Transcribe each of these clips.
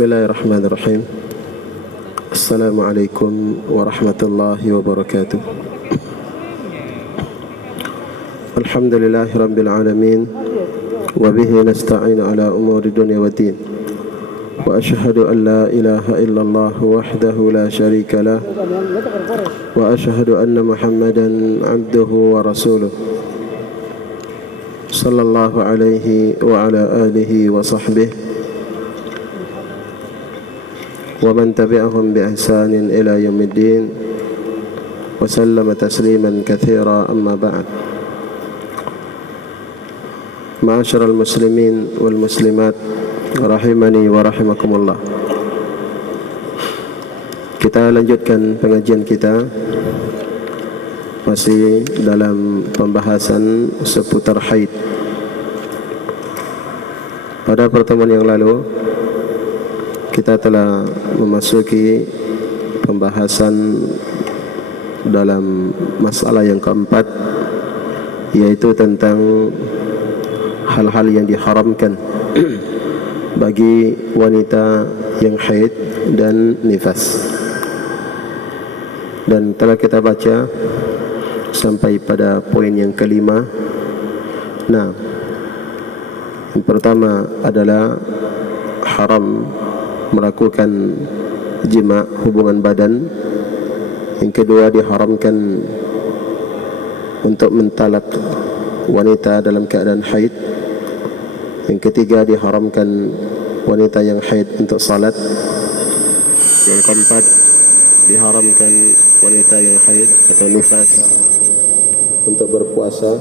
Bismillahirrahmanirrahim. Assalamualaikum warahmatullahi wabarakatuh. Alhamdulillahi rabbil alamin. Wa bihi nasta'inu ala umuri dunya waddin. Wa ashhadu an la ilaha illallah wahdahu la syarika lah. Wa ashhadu anna Muhammadan abduhu wa rasuluh. Sallallahu alaihi wa ala alihi wa sahbihi wa man tabi'ahum bi ihsanin ila yaumiddin wa sallama tasliman katsira, amma ba'd. Ma'asyiral muslimin wal muslimat rahimani wa rahimakumullah. Kita lanjutkan pengajian kita masih dalam pembahasan seputar haid. Pada pertemuan yang lalu kita telah memasuki pembahasan dalam masalah yang keempat, yaitu tentang hal-hal yang diharamkan bagi wanita yang haid dan nifas. Dan telah kita baca sampai pada poin yang kelima. Nah, yang pertama adalah haram melakukan jima, hubungan badan. Yang kedua, diharamkan untuk mentalak wanita dalam keadaan haid. Yang ketiga, diharamkan wanita yang haid untuk salat. Yang keempat, diharamkan wanita yang haid atau nifas untuk berpuasa.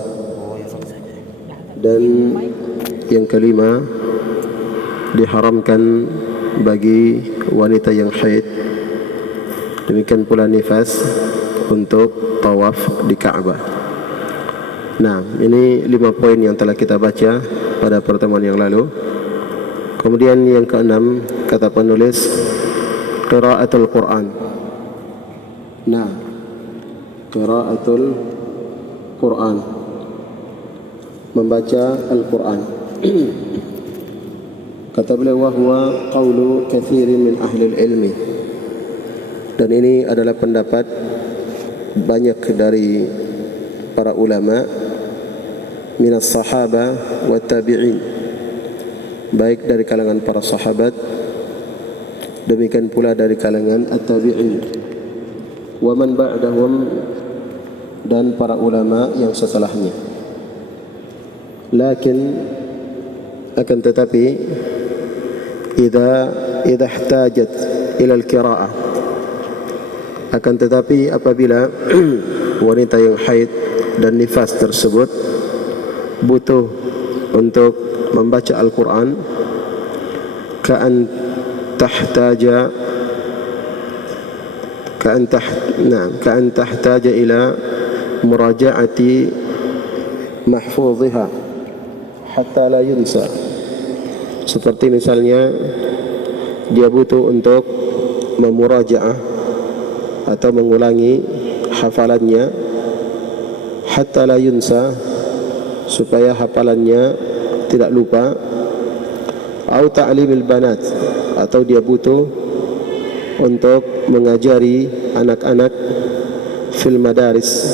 Dan yang kelima, diharamkan bagi wanita yang haid, demikian pula nifas, untuk tawaf di Ka'bah. Nah, ini 5 poin yang telah kita baca pada pertemuan yang lalu. Kemudian yang keenam, kata penulis, qiraatul Quran. Nah, qiraatul Quran, membaca Al-Quran. Kata beliau, wa huwa qawlu kathirin min ahli ilmi. Dan ini adalah pendapat banyak dari para ulama, minas sahaba wa tabi'in, baik dari kalangan para sahabat, demikian pula dari kalangan at-tabi'in, wa man ba'dahum, dan para ulama yang setelahnya. Lakin akan tetapi idza ihtajat ila al-qira'ah, akan tetapi apabila wanita yang haid dan nifas tersebut butuh untuk membaca Al-Quran, ka'an tahtaja ila muraja'ati mahfudhiha hatta la yunsa. Seperti misalnya dia butuh untuk memurajaah atau mengulangi hafalannya, hatta la yunsa, supaya hafalannya tidak lupa. Atau ta'limil banat, atau dia butuh untuk mengajari anak-anak fil madaris,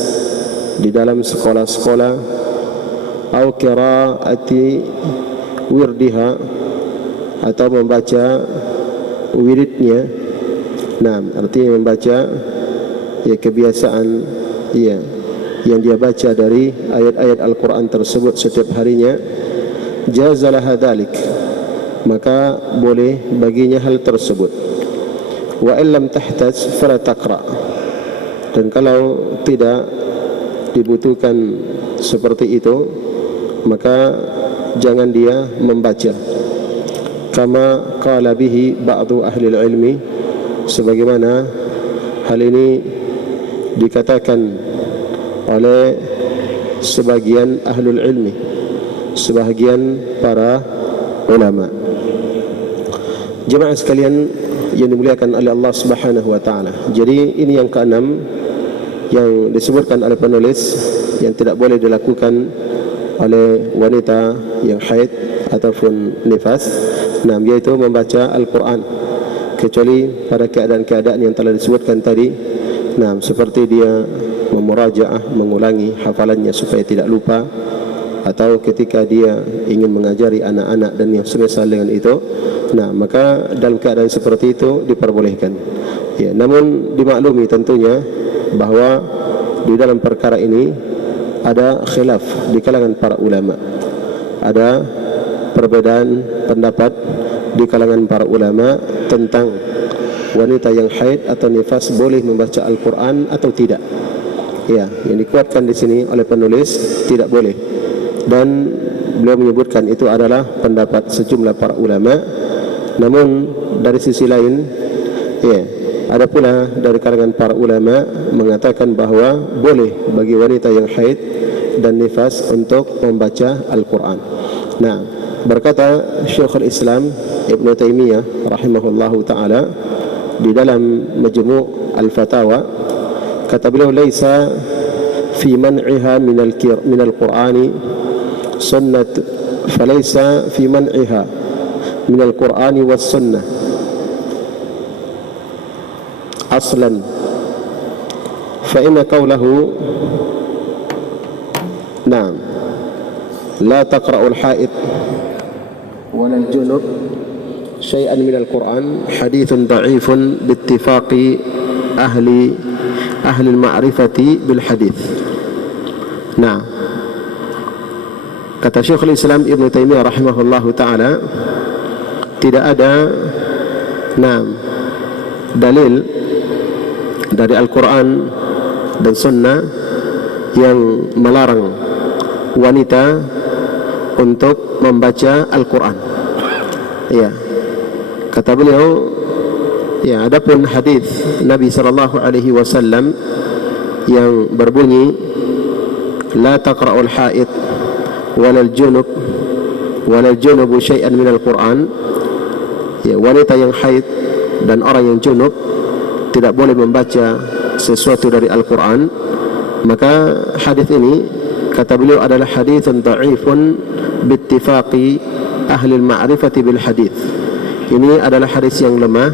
di dalam sekolah-sekolah. Atau qiraati wirdiha, atau membaca wiridnya. Nah, artinya membaca ya kebiasaan ya yang dia baca dari ayat-ayat Al-Quran tersebut setiap harinya. Jazalah dzalik, maka boleh baginya hal tersebut. Wa illam tahtaj fala taqra, dan kalau tidak dibutuhkan seperti itu, maka jangan dia membaca. Kama qala bihi ba'du ahli ilmi, sebagaimana hal ini dikatakan oleh sebagian ahlul ilmi, sebagian para ulama. Jemaah sekalian yang dimuliakan oleh Allah Subhanahu wa taala. Jadi ini yang keenam yang disebutkan oleh penulis yang tidak boleh dilakukan oleh wanita yang haid ataupun nifas. Nah, yaitu membaca Al-Quran, kecuali pada keadaan-keadaan yang telah disebutkan tadi. Nah, seperti dia memurajaah, mengulangi hafalannya supaya tidak lupa, atau ketika dia ingin mengajari anak-anak dan yang semisal dengan itu. Nah, maka dalam keadaan seperti itu diperbolehkan. Ya, namun dimaklumi tentunya bahawa di dalam perkara ini ada khilaf di kalangan para ulama. Ada perbedaan pendapat di kalangan para ulama tentang wanita yang haid atau nifas boleh membaca Al-Quran atau tidak. Ya, yang dikuatkan di sini oleh penulis tidak boleh, dan beliau menyebutkan itu adalah pendapat sejumlah para ulama. Namun dari sisi lain, ya, ada pula dari kalangan para ulama mengatakan bahawa boleh bagi wanita yang haid dan nifas untuk membaca Al-Quran. Nah, berkata Syekhul Islam Ibn Taymiyah rahimahullahu ta'ala di dalam Majmu' Al-Fatawa, kata beliau, laisa fi man'iha min al-Qur'ani sunnat, falaysa fi man'iha min al-Qur'ani was sunnah aslan, fa inna qawlahu na'am la taqra'u al-haid wa al-junub shay'an min al-Qur'an hadithun da'ifun biittifaqi ahli al-ma'rifati bil hadith. Nah, kata Syekhul Islam Ibn Taymiyah rahimahullahu ta'ala, tidak ada dalil dari Al-Quran dan Sunnah yang melarang wanita untuk membaca Al-Quran. Ya, kata beliau, ya, adapun hadis Nabi sallallahu alaihi wasallam yang berbunyi la taqra'ul haid walal junub syai'an minal Qur'an, ya, wanita yang haid dan orang yang junub tidak boleh membaca sesuatu dari Al-Quran, maka hadis ini kata beliau adalah haditsun dha'ifun biittifaqi ahli al-ma'rifati bil hadith. Ini adalah hadis yang lemah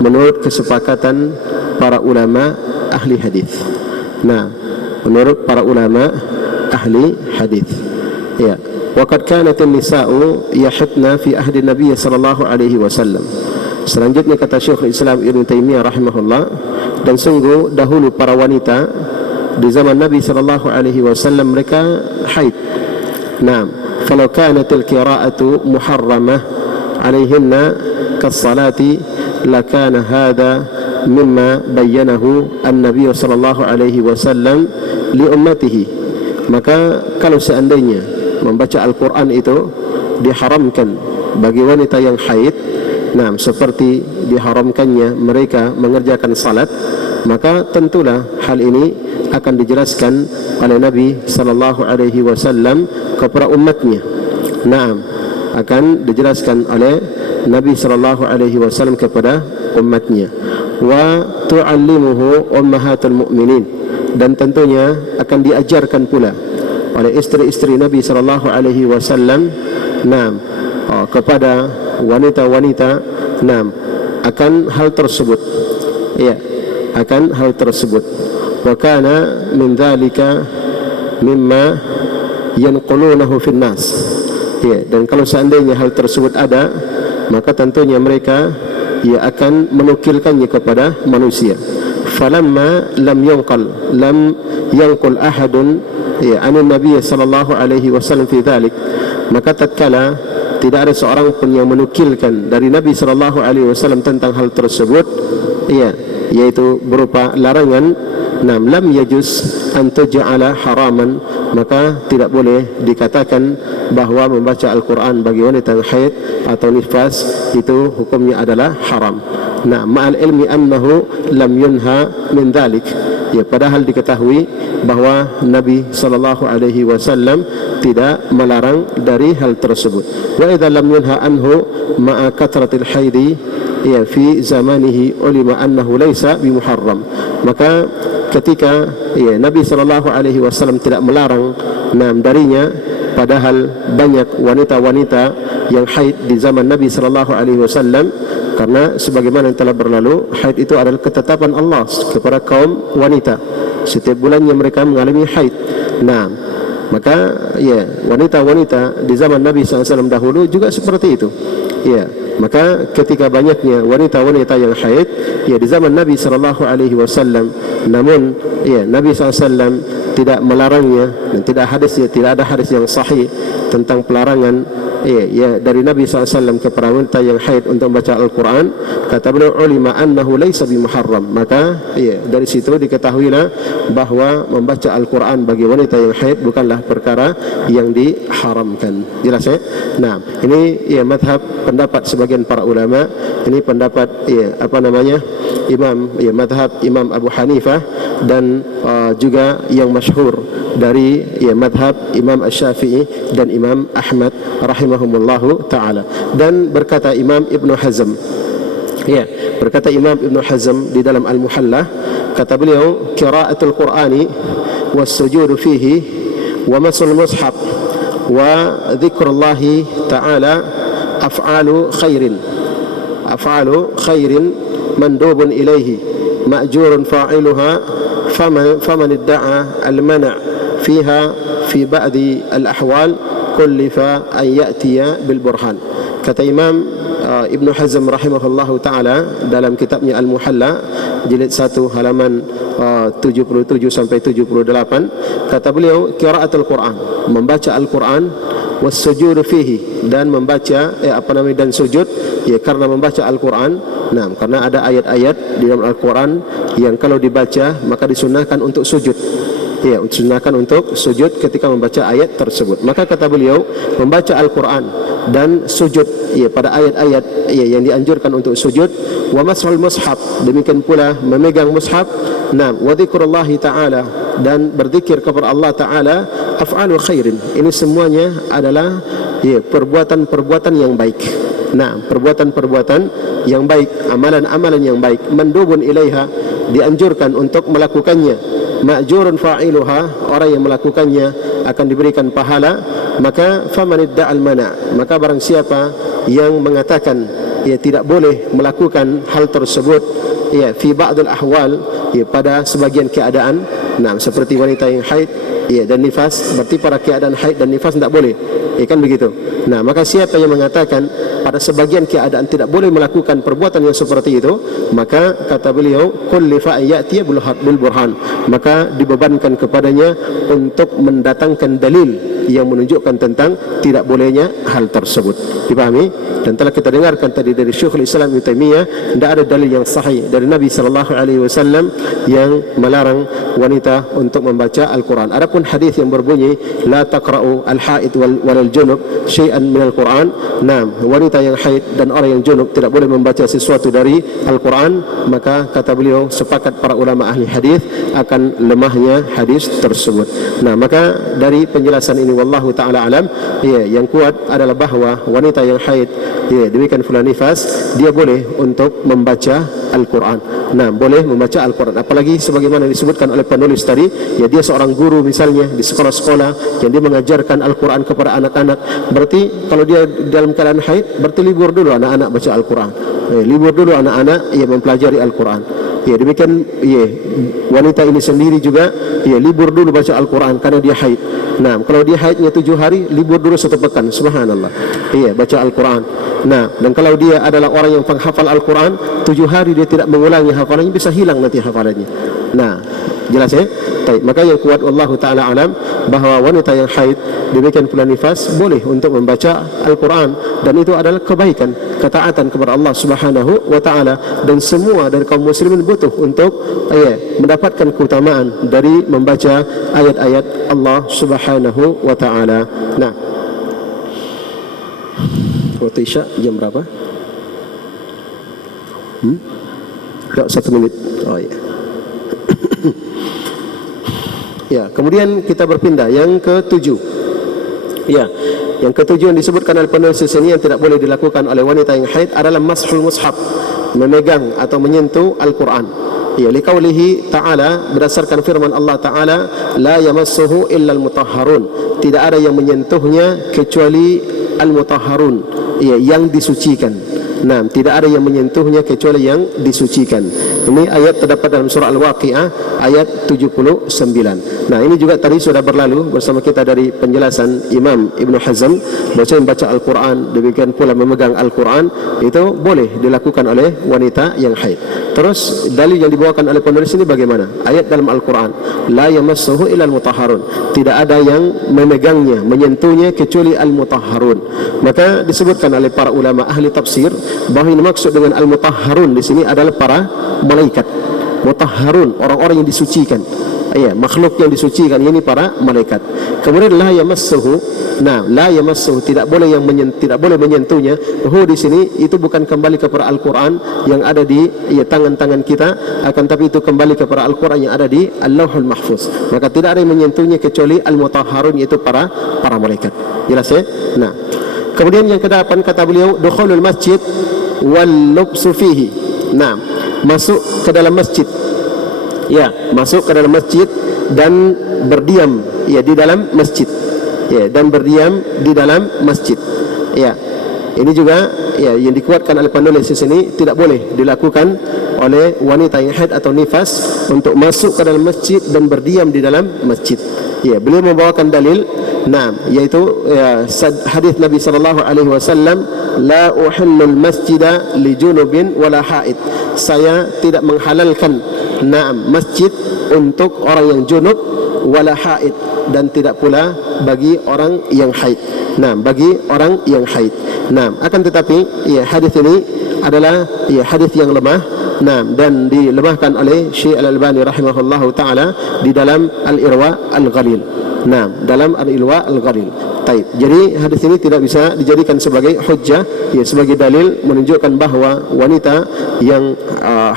menurut kesepakatan para ulama ahli hadis. Nah, menurut para ulama ahli hadis, ya, waqad kanat an-nisa'u yahidna fi ahdi Nabi sallallahu alaihi wasallam. Selanjutnya kata Syekhul Islam Ibn Taymiyah rahimahullah, dan sungguh dahulu para wanita di zaman Nabi sallallahu alaihi wasallam mereka haid. Naam, falau kanat al-qira'atu muharramah alaihinna kas-salati lakana hadha mimma bayyanahu an-nabiy sallallahu alaihi wasallam li ummatihi. Maka kalau seandainya membaca Al-Quran itu diharamkan bagi wanita yang haid, nah, seperti diharamkannya mereka mengerjakan salat, maka tentulah hal ini akan dijelaskan oleh Nabi sallallahu alaihi wasallam kepada umatnya. Nah, akan dijelaskan oleh Nabi sallallahu alaihi wasallam kepada umatnya. Wa tu'allimuhu ummahatul mu'minin, dan tentunya akan diajarkan pula oleh istri-istri Nabi sallallahu alaihi wasallam, nah, kepada wanita-wanita, nah, akan hal tersebut, ya, akan hal tersebut. Wa kana min dzalika mimma yanqulunahu fin nas, ya, dan kalau seandainya hal tersebut ada, maka tentunya mereka, ya, akan menukilkannya kepada manusia. Falamma lam yanqul ahadun, ya, anin Nabi sallallahu alaihi wasallam fi dzalik, maka tatkala tidak ada seorang pun yang menukilkan dari Nabi sallallahu alaihi wasallam tentang hal tersebut, ya, yaitu berupa larangan, nam lam yajuz an tuj'ala haraman, maka tidak boleh dikatakan bahwa membaca Al-Quran bagi wanita yang haid atau nifas itu hukumnya adalah haram. Nah, ma'al ilmi annahu lam yunha min dhalik, ya, padahal diketahui bahwa Nabi sallallahu alaihi wasallam tidak melarang dari hal tersebut. Wa idza lam yunha anhu ma'a kathratil haidi, ya, fi zamanihi ulima annahu laisa bimuharram, maka ketika, ya, Nabi sallallahu alaihi wasallam tidak melarang darinya, padahal banyak wanita-wanita yang haid di zaman Nabi sallallahu alaihi wasallam, karena sebagaimana yang telah berlalu, haid itu adalah ketetapan Allah kepada kaum wanita. Setiap bulannya mereka mengalami haid. Nah, maka ya, wanita-wanita di zaman Nabi SAW dahulu juga seperti itu. Ya, maka ketika banyaknya wanita-wanita yang haid ya di zaman Nabi SAW, namun ya Nabi SAW tidak melarangnya dan tidak ada hadis yang sahih tentang pelarangan ya dari Nabi SAW kepada wanita yang haid untuk membaca Al-Quran. Kata beliau, ulima annahu laysa bimuharram, maka ya dari situ diketahuilah bahwa membaca Al-Quran bagi wanita yang haid bukanlah perkara yang diharamkan. Jelas ya? Nah, ini ya madhab pendapat sebagian para ulama. Ini pendapat ya madhab Imam Abu Hanifah dan juga yang masyhur dari ya madhab Imam Asy-Syafi'i dan Imam Ahmad rahimahumullahu ta'ala. Dan berkata Imam Ibn Hazm, ya, berkata Imam Ibn Hazm di dalam Al-Muhallah, kata beliau, qira'atul Qur'ani was sujudu fihi wa masul mushaf wa dzikrullahi ta'ala af'alu khairin mandubun ilaihi ma'jurun fa'iluha faman idda'a al-mana' fiha fi ba'di al-ahwal kullifa an ya'tiya bil burhan. Kata Imam Ibn Hazm rahimahullahu ta'ala dalam kitabnya Al-Muhalla jilid 1 halaman 77 sampai 78, kata beliau, qiraatul Quran, membaca Al-Quran, was sujud fihi, dan membaca dan sujud ya karena membaca Al-Quran. Nah, karena ada ayat-ayat di dalam Al-Quran yang kalau dibaca maka disunahkan untuk sujud. Ya, disunahkan untuk sujud ketika membaca ayat tersebut. Maka kata beliau, membaca Al-Quran dan sujud ya pada ayat-ayat ya yang dianjurkan untuk sujud, wa mas'al mushaf, demikian pula memegang mushaf. Nah, wa dzikrullahi ta'ala, dan berzikir kepada Allah Ta'ala, af'alu khairin, ini semuanya adalah ya perbuatan-perbuatan yang baik. Nah, perbuatan-perbuatan yang baik, amalan-amalan yang baik, mandubun ilaiha, dianjurkan untuk melakukannya, ma'jurun fa'iluha, orang yang melakukannya akan diberikan pahala. Maka famanidda'al mana', maka barang siapa yang mengatakan ya tidak boleh melakukan hal tersebut ya fi ba'dul ahwal, ya pada sebagian keadaan, nah seperti wanita yang haid ya dan nifas, berarti pada keadaan haid dan nifas tidak boleh, ya kan begitu. Nah, maka siapa yang mengatakan pada sebagian keadaan tidak boleh melakukan perbuatan yang seperti itu, maka kata beliau, kullifa an ya'tiya bil burhan, maka dibebankan kepadanya untuk mendatangkan dalil yang menunjukkan tentang tidak bolehnya hal tersebut. Dipahami? Dan telah kita dengarkan tadi dari Syekhul Islam Ibnu Taimiyah, tidak ada dalil yang sahih dari Nabi sallallahu alaihi wasallam yang melarang wanita untuk membaca Al-Quran. Adapun hadis yang berbunyi la taqra'u al-haid wal junub syai'an min al-Quran, nah wanita yang haid dan orang yang junub tidak boleh membaca sesuatu dari Al-Quran, maka kata beliau sepakat para ulama ahli hadis akan lemahnya hadis tersebut. Nah, maka dari penjelasan ini wallahu taala alam, ya, yang kuat adalah bahwa wanita yang haid ya demikian pula nifas, dia boleh untuk membaca Al-Quran. Nah, boleh membaca Al-Quran, apalagi sebagaimana disebutkan oleh penulis tadi, ya dia seorang guru misalnya di sekolah-sekolah yang dia mengajarkan Al-Quran kepada anak-anak. Berarti kalau dia dalam keadaan haid, berarti libur dulu anak-anak baca Al-Quran, libur dulu anak-anak yang mempelajari Al-Quran. Ya, demikian ya wanita ini sendiri juga ya libur dulu baca Al-Quran karena dia haid. Nah, kalau dia haidnya 7 hari, libur dulu 1 pekan, subhanallah, iya, baca Al-Quran. Nah, dan kalau dia adalah orang yang penghafal Al-Quran, 7 hari dia tidak mengulangi hafalannya, bisa hilang nanti hafalannya. Nah, jelas ya? Baik, maka yang kuat wallahu ta'ala alam bahwa wanita yang haid demikian pula nifas boleh untuk membaca Al-Quran, dan itu adalah kebaikan, ketaatan kepada Allah Subhanahu wa ta'ala, dan semua dari kaum muslimin butuh untuk mendapatkan keutamaan dari membaca ayat-ayat Allah Subhanahu wa ta'ala. Nah, waktu Isya jam berapa? Tak, 1 menit. Oh ya. Ya, kemudian kita berpindah yang ke-7. Ya, yang ke-7 yang disebutkan oleh penulis sini yang tidak boleh dilakukan oleh wanita yang haid adalah mashul mushaf, memegang atau menyentuh Al-Quran. Ya, liqaulihi ta'ala, berdasarkan firman Allah Ta'ala, la yamassuhu illal mutahharun, tidak ada yang menyentuhnya kecuali al-mutahharun, ya, yang disucikan. Nah, tidak ada yang menyentuhnya kecuali yang disucikan. Ini ayat terdapat dalam surah Al-Waqi'ah ayat 79. Nah, ini juga tadi sudah berlalu bersama kita dari penjelasan Imam Ibn Hazm bahawa membaca Al-Quran, demikian pula memegang Al-Quran itu boleh dilakukan oleh wanita yang haid. Terus dalil yang dibawakan oleh penulis ini bagaimana? Ayat dalam Al-Quran, la yamassuhu illal mutahharun, tidak ada yang memegangnya, menyentuhnya kecuali al-mutahharun. Maka disebutkan oleh para ulama ahli tafsir bahawa ini maksud dengan al-mutahharun di sini adalah para malaikat. Mutahharun, orang-orang yang disucikan, ya, makhluk yang disucikan, ini para malaikat. Kemudian la yamassuhu, nah, la yamassuhu, tidak boleh tidak boleh menyentuhnya. Di sini itu bukan kembali kepada Al-Quran yang ada di, ya, tangan-tangan kita, akan tapi itu kembali kepada Al-Quran yang ada di Al-Lauhul Mahfuz. Maka tidak ada yang menyentuhnya kecuali al-mutahharun, yaitu para malaikat. Jelas, ya? Nah, kemudian yang ke-8 kata beliau, dukhulul masjid wal lubsu fihi. Nah, masuk ke dalam masjid, ya, masuk ke dalam masjid dan berdiam, ya, di dalam masjid, ya, dan berdiam di dalam masjid, ya. Ini juga, ya, yang dikuatkan oleh penulis di sini, tidak boleh dilakukan oleh wanita yang haid atau nifas untuk masuk ke dalam masjid dan berdiam di dalam masjid. Ya, beliau membawakan dalil, nah, yaitu, ya, hadis Nabi sallallahu alaihi wasallam, la uhillul masjida li junubin wala haid. Saya tidak menghalalkan, nah, masjid untuk orang yang junub wala haid, dan tidak pula bagi orang yang haid. Nah, bagi orang yang haid. Nah, akan tetapi, ya, hadis ini adalah, ya, hadis yang lemah, nah, dan dilemahkan oleh Syekh Al-Albani rahimahullahu taala di dalam Al-Irwa Al-Ghalil. Nah, dalam Al-Irwa Al-Ghalil. Taib. Jadi hadis ini tidak bisa dijadikan sebagai hujjah, ya, sebagai dalil menunjukkan bahawa wanita yang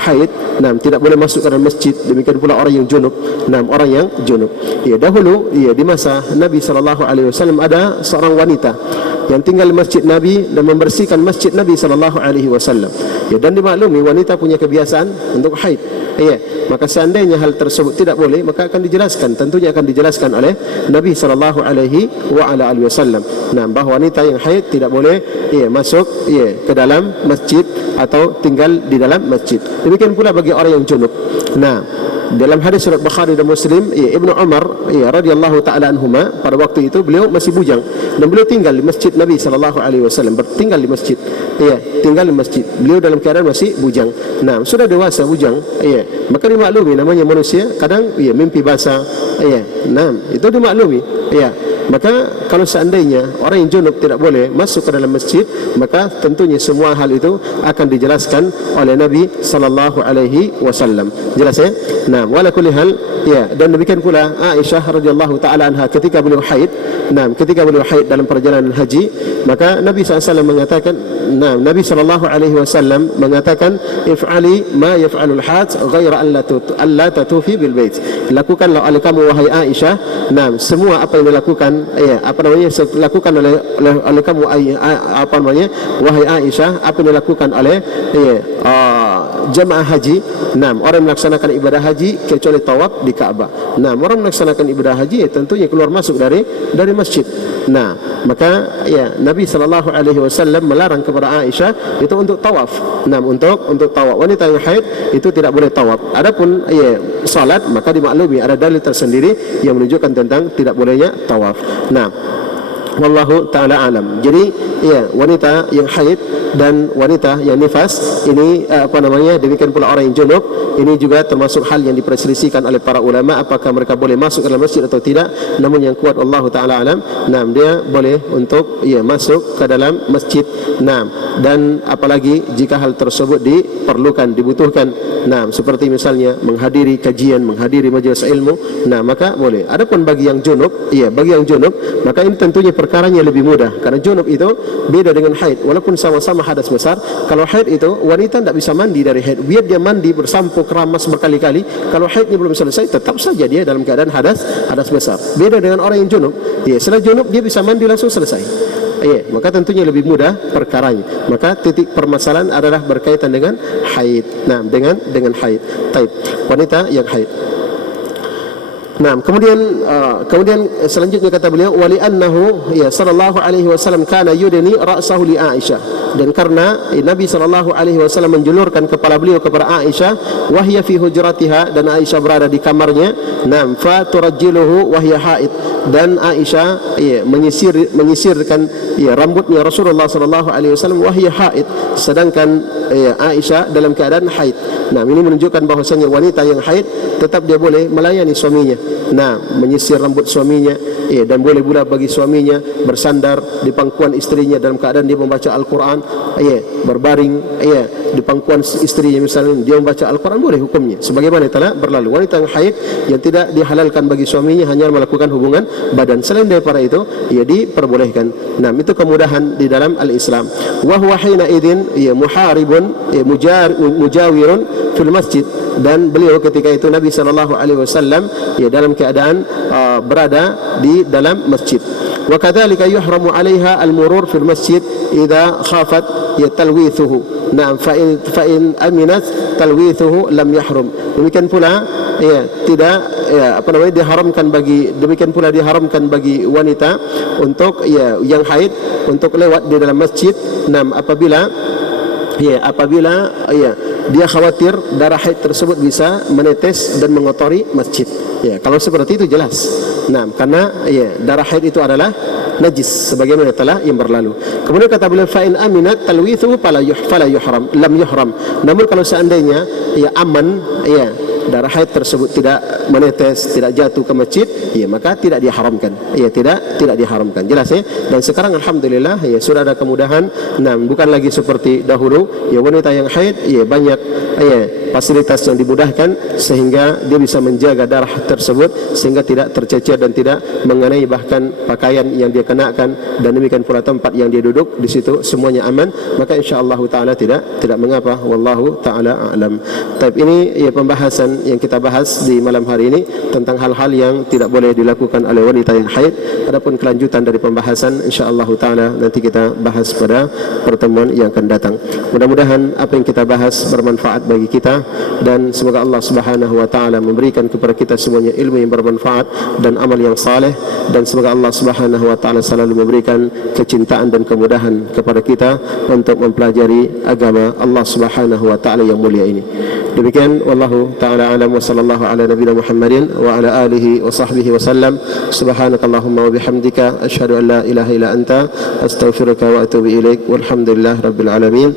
haid, nah, tidak boleh masuk ke dalam masjid. Demikian pula orang yang junub, nah, orang yang junub. Ya, dahulu, ya, di masa Nabi sallallahu alaihi wasallam ada seorang wanita yang tinggal di masjid Nabi dan membersihkan masjid Nabi sallallahu alaihi wasallam. Ya, dan dimaklumi wanita punya kebiasaan untuk haid. Ya, maka seandainya hal tersebut tidak boleh, maka akan dijelaskan, tentunya akan dijelaskan oleh Nabi sallallahu alaihi wasallam. Nah, bahawa wanita yang haid tidak boleh, ya, masuk, ya, ke dalam masjid atau tinggal di dalam masjid. Demikian pula bagi orang yang junub. Nah, dalam hadis surat Bukhari dan Muslim, ya, Ibnu Umar, ya, radhiyallahu taala anhuma, pada waktu itu beliau masih bujang dan beliau tinggal di masjid Nabi sallallahu alaihi wasallam, bertinggal di masjid, ya, tinggal di masjid. Beliau dalam keadaan masih bujang. Nah, sudah dewasa bujang, ya, maka dimaklumi namanya manusia kadang, ya, mimpi basah, ya. Nah, itu dimaklumi, ya. Maka kalau seandainya orang yang junub tidak boleh masuk ke dalam masjid, maka tentunya semua hal itu akan dijelaskan oleh Nabi sallallahu alaihi wasallam. Jelas, ya? Nah, wala kulli hal, ya, dan demikian pula Aisyah radhiyallahu taala anha ketika beliau haid. Nah, ketika beliau haid dalam perjalanan haji, maka Nabi SAW mengatakan, nah, Nabi sallallahu alaihi wasallam mengatakan, if'ali ma yaf'alul hajj ghaira alla tatufi bil bait. Lakukanlah oleh kamu wahai Aisyah, nah, semua apa yang dilakukan, ya, apa namanya, lakukan oleh kamu, apa namanya, wahai Aisyah, apa yang dilakukan oleh, ya, jamaah haji. Nah, orang melaksanakan ibadah haji kecuali tawaf di Ka'bah. Nah, orang melaksanakan ibadah haji, ya, tentunya keluar masuk dari masjid. Nah, maka, ya, Nabi sallallahu alaihi wasallam melarang kepada Aisyah itu untuk tawaf. Nah, untuk tawaf. Wanita yang haid itu tidak boleh tawaf. Adapun, ya, salat, maka dimaklumi ada dalil tersendiri yang menunjukkan tentang tidak bolehnya tawaf. Nah, wallahu taala alam. Jadi, ya, wanita yang haid dan wanita yang nifas ini, apa namanya, demikian pula orang yang junub, ini juga termasuk hal yang diperselisihkan oleh para ulama apakah mereka boleh masuk ke dalam masjid atau tidak. Namun yang kuat wallahu taala alam, nah, dia boleh untuk, ya, masuk ke dalam masjid. Nah, dan apalagi jika hal tersebut diperlukan, dibutuhkan, nah, seperti misalnya menghadiri kajian, menghadiri majelis ilmu, nah, maka boleh. Adapun bagi yang junub, ya, bagi yang junub, maka ini tentunya perkaranya lebih mudah, karena junub itu beda dengan haid. Walaupun sama-sama hadas besar, kalau haid itu wanita tidak bisa mandi dari haid, biar dia mandi bersampo keramas berkali-kali, kalau haidnya belum selesai tetap saja dia dalam keadaan hadas besar. Beda dengan orang yang junub, ya, setelah junub dia bisa mandi langsung selesai. Ya, maka tentunya lebih mudah perkaranya. Maka titik permasalahan adalah berkaitan dengan haid. Nah, dengan haid. Taib. Wanita yang haid. Nah, kemudian selanjutnya kata beliau wali annahu ya sallallahu alaihi wasallam kana yudni ra'sahu li Aisyah, dan karena Nabi sallallahu alaihi wasallam menjulurkan kepala beliau kepada Aisyah, wahya fi hujratiha, dan Aisyah berada di kamarnya. Nam fa turajjiluhu wahya haid, dan Aisyah ya menyisirkan ya rambutnya Rasulullah sallallahu alaihi wasallam wahya haid, sedangkan ya Aisyah dalam keadaan haid. Nah, ini menunjukkan bahwasanya wanita yang haid tetap dia boleh melayani suaminya. Nah, menyisir rambut suaminya, ya, dan boleh pula bagi suaminya bersandar di pangkuan istrinya dalam keadaan dia membaca Al-Quran, ya, berbaring, ya, di pangkuan istrinya misalnya dia membaca Al-Quran, boleh hukumnya. Sebagaimana telah berlalu, wanita yang haid yang tidak dihalalkan bagi suaminya hanya melakukan hubungan badan. Selain daripada itu, ya diperbolehkan. Nah, itu kemudahan di dalam al-Islam. Wa huwa hina idzin ya muharibun ya mujawirun fil masjid, dan beliau ketika itu Nabi sallallahu alaihi wasallam ya dalam keadaan berada di dalam masjid. Wa kadzalika yuhramu 'alaiha al-murur fil masjid idza khafat ya talwithuhu. Nah, fa in aminat talwithuhu lam yahrum. Demikian pula ya tidak ya diharamkan bagi wanita untuk ya yang haid untuk lewat di dalam masjid. Nah, apabila dia khawatir darah haid tersebut bisa menetes dan mengotori masjid. Ya, kalau seperti itu jelas. Nah, karena ya darah haid itu adalah najis sebagaimana telah yang berlalu. Kemudian kata beliau fa in aminat talwithu fala yuhram lam yuhram. Namun kalau seandainya ya aman ya darah haid tersebut tidak menetes, tidak jatuh ke masjid, ya maka tidak diharamkan. Ya, tidak diharamkan. Jelas ya. Dan sekarang alhamdulillah ya sudah ada kemudahan. Nah, bukan lagi seperti dahulu ya wanita yang haid ya banyak ya fasilitas yang dimudahkan sehingga dia bisa menjaga darah tersebut sehingga tidak tercecer dan tidak mengenai bahkan pakaian yang dia kenakan, dan demikian pula tempat yang dia duduk di situ semuanya aman, maka insyaallah taala tidak mengapa, wallahu taala a'lam. Tapi ini ya pembahasan yang kita bahas di malam hari ini tentang hal-hal yang tidak boleh dilakukan oleh wanita yang haid. Adapun kelanjutan dari pembahasan insyaallah taala nanti kita bahas pada pertemuan yang akan datang. Mudah-mudahan apa yang kita bahas bermanfaat bagi kita, dan semoga Allah Subhanahu wa taala memberikan kepada kita semuanya ilmu yang bermanfaat dan amal yang saleh, dan semoga Allah Subhanahu wa taala selalu memberikan kecintaan dan kemudahan kepada kita untuk mempelajari agama Allah Subhanahu wa taala yang mulia ini. Demikian wallahu taala alam wa sallallahu ala nabiyina Muhammadin wa ala alihi wa sahbihi wa sallam. Subhanakallahumma wa bihamdika asyhadu an la ilaha illa anta astaghfiruka wa atubu ilaik. Walhamdulillah rabbil alamin.